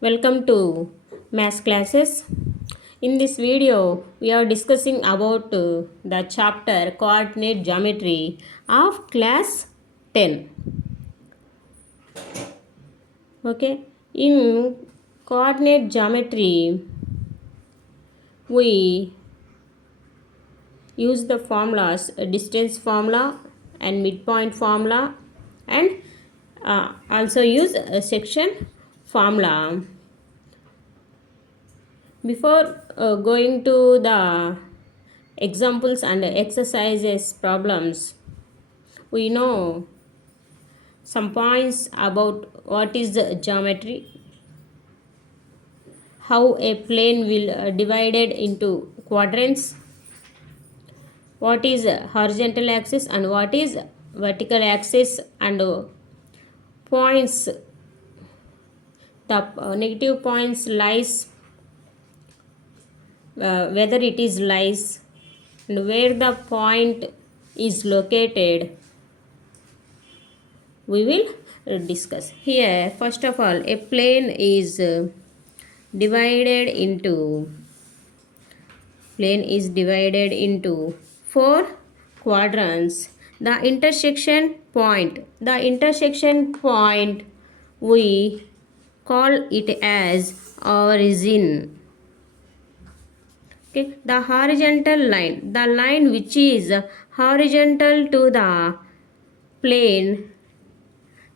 Welcome to math classes. In this video, we are discussing about the chapter coordinate geometry of class 10. Okay, in coordinate geometry, we use the formulas distance formula and midpoint formula and also use a section formula. Before going to the examples and exercises problems, we know some points about what is the geometry, how a plane will divided into quadrants, what is horizontal axis and what is vertical axis, and points, the negative points lies, whether it is lies, and where the point is located we will discuss. Here first of all, a plane is divided into four quadrants. The intersection point we call it as origin. Okay, the horizontal line, the line which is horizontal to the plane,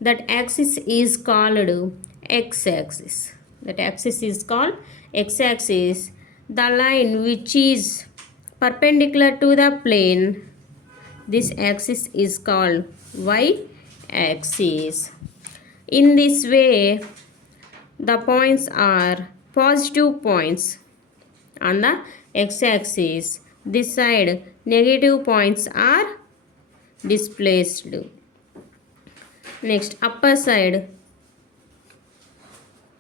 that axis is called x-axis. That axis is called x-axis. The line which is perpendicular to the plane, this axis is called y-axis. In this way, the points are positive points on the x-axis. This side negative points are displaced. Next, upper side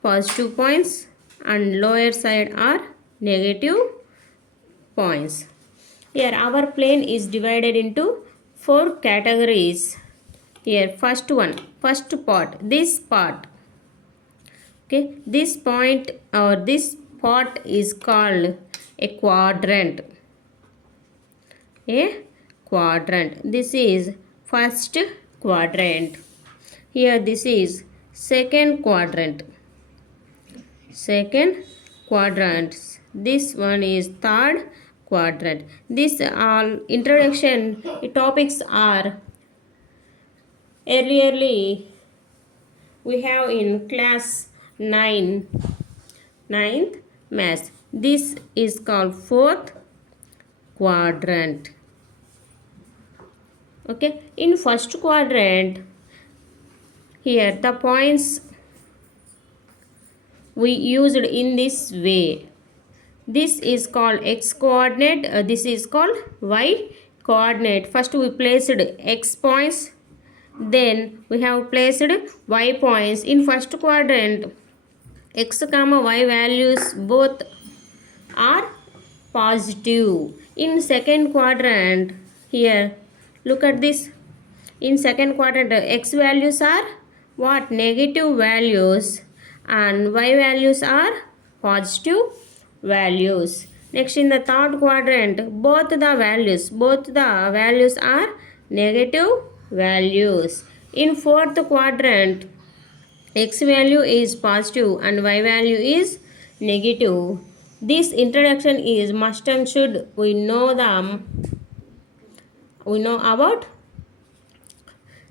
positive points and lower side are negative points. Here our plane is divided into four categories. Here first part, this part. Okay, this point or this part is called a quadrant. This is first quadrant. Here this is second quadrant. This one is third quadrant. This all introduction topics are earlierly we have in class 9, 9th maths. This is called fourth quadrant. Okay, in first quadrant, here the points we used in this way. This is called x coordinate, this is called y coordinate. First we placed x points, then we have placed y points. In first quadrant, x comma y values both are positive. In second quadrant, here look at this. In second quadrant, x values are what? Negative values, and y values are positive values. Next, in the third quadrant, both the values are negative values. In fourth quadrant, x value is positive and y value is negative. This introduction is must and should. We know about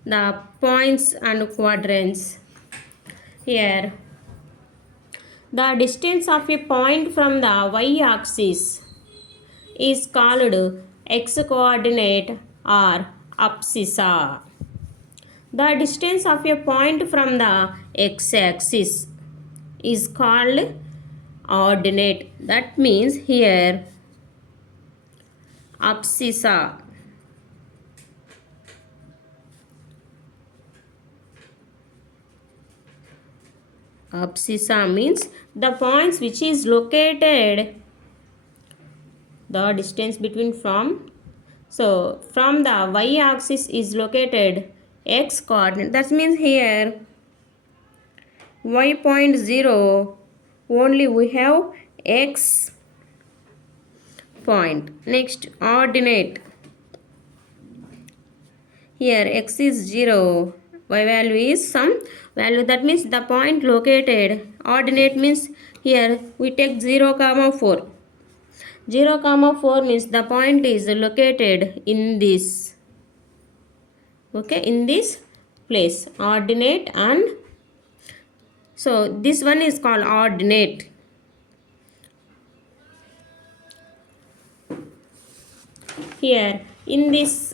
the points and quadrants. Here, the distance of a point from the y-axis is called x-coordinate or abscissa. The distance of a point from the x-axis is called ordinate. That means here abscissa. Abscissa means the points which is located, the distance between from the y-axis is located x coordinate. That means here y point 0 only we have x point. Next, ordinate. Here x is 0, y value is some value, that means the point located. Ordinate means here we take 0 comma 4. 0 comma 4 means the point is located in this, okay, in this place. Ordinate, and so this one is called ordinate. Here in this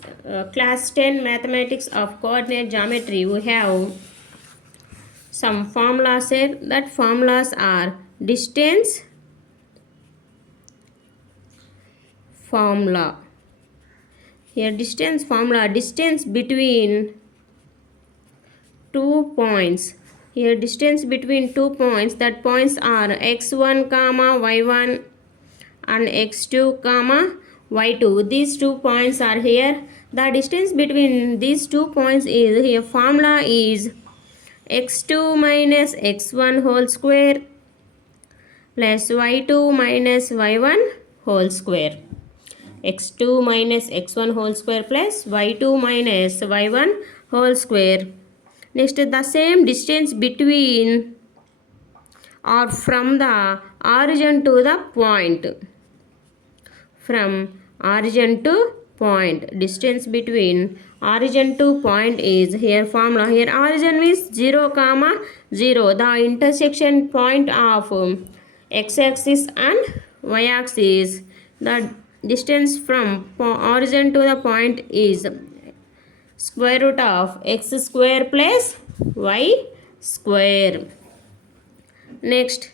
class 10 mathematics of coordinate geometry, we have some formulas here. That formulas are distance formula. Here distance formula, distance between two points. Here distance between two points, that points are x1 comma y1 and x2 comma y2. These 2 points are here. The distance between these 2 points is, here formula is x2 minus x1 whole square plus y2 minus y1 whole square. x2 minus x1 whole square plus y2 minus y1 whole square. Next, the same distance between or from the origin to the point. From origin to point, distance between origin to point is, here formula. Here origin is 0 comma 0, the intersection point of x-axis and y-axis. The distance from origin to the point is square root of x square plus y square. Next,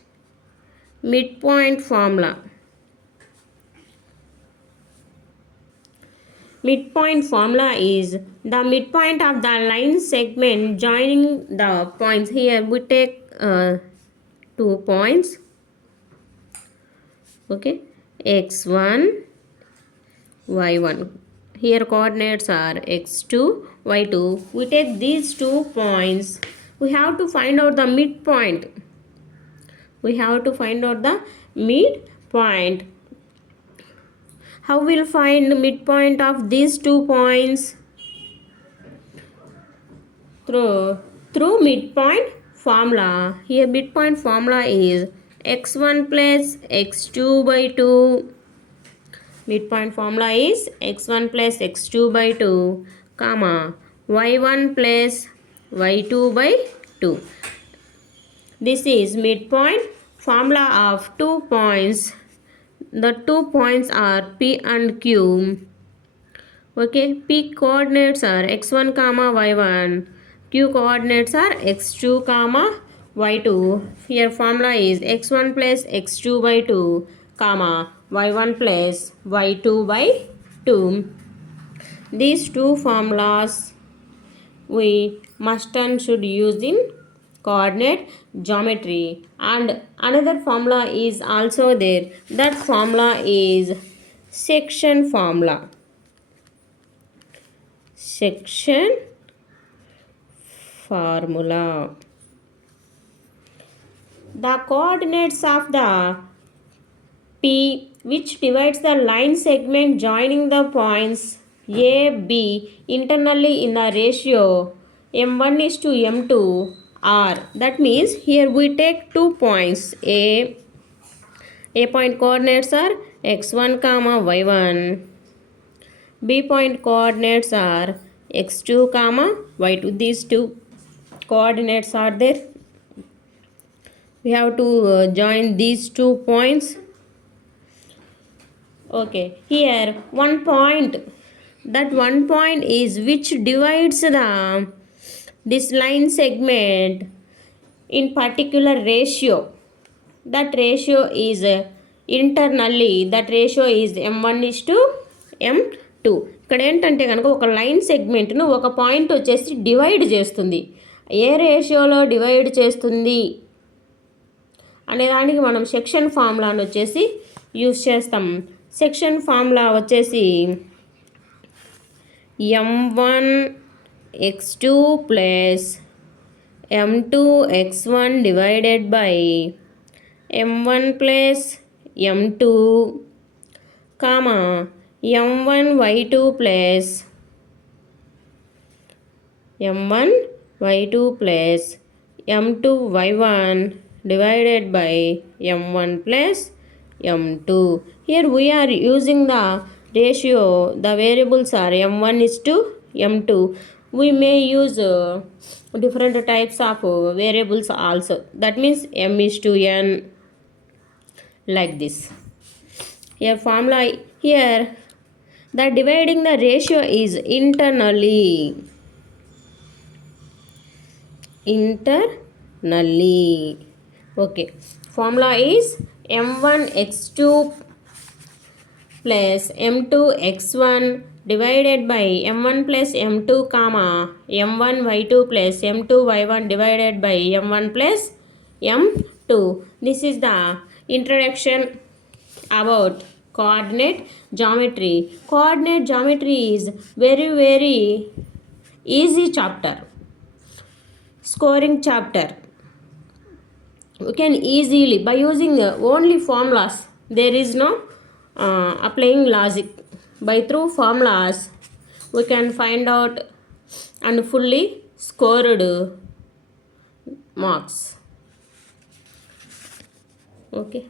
midpoint formula. Midpoint formula is the midpoint of the line segment joining the points. Here we take 2 points, okay, x1 y1. Here coordinates are x2 y2. We take these 2 points. We have to find out the midpoint. We have to find out the midpoint. How we'll find the midpoint of these 2 points? Through midpoint formula. Here midpoint formula is x1 plus x2 by 2. Midpoint formula is x1 plus x2 by 2, comma y1 plus y2 by 2. This is midpoint formula of 2 points. The 2 points are P and Q. Okay, P coordinates are x1 comma y1. Q coordinates are x2 comma y2. Here formula is x1 plus x2 by 2, comma y1 plus y2 by 2. These 2 formulas we must and should use in coordinate geometry. And another formula is also there. That formula is section formula. Section formula. The coordinates of the P, which divides the line segment joining the points A, B internally in the ratio m1 is to m2 are. That means here we take 2 points. A point coordinates are x1 comma y1. B point coordinates are x2 comma y2. These 2 coordinates are there. We have to join these 2 points. Okay, here one point. That one point is which divides this line segment in particular ratio. That ratio is internally, that ratio is m1 is to m2. ఇక్కడ ఏంటంటే కనుక ఒక line సెగ్మెంట్ను ఒక point వచ్చేసి divide చేస్తుంది. ఏ రేషియోలో divide చేస్తుంది అనే దానికి మనం సెక్షన్ ఫార్ములాను వచ్చేసి యూస్ చేస్తాం. సెక్షన్ ఫార్ములా వచ్చేసి m1 x2 plus m2 x1 divided by m1 plus m2 comma m1 y2 plus m1 y2 plus m2 y1 divided by m1 plus m2. Here we are using the ratio, the variables are m1 is to m2. We may use different types of variables also, that means m is to n, like this. Here formula, here the dividing the ratio is internally. Okay, formula is m1 x2 plus m2 x1 divided by m1 plus m2 comma m1 y2 plus m2 y1 divided by m1 plus m2. This is the introduction about coordinate geometry. Coordinate geometry is very easy chapter, scoring chapter. We can easily, by using only formulas, there is no applying logic. By through formulas we can find out and fully scored marks. Okay.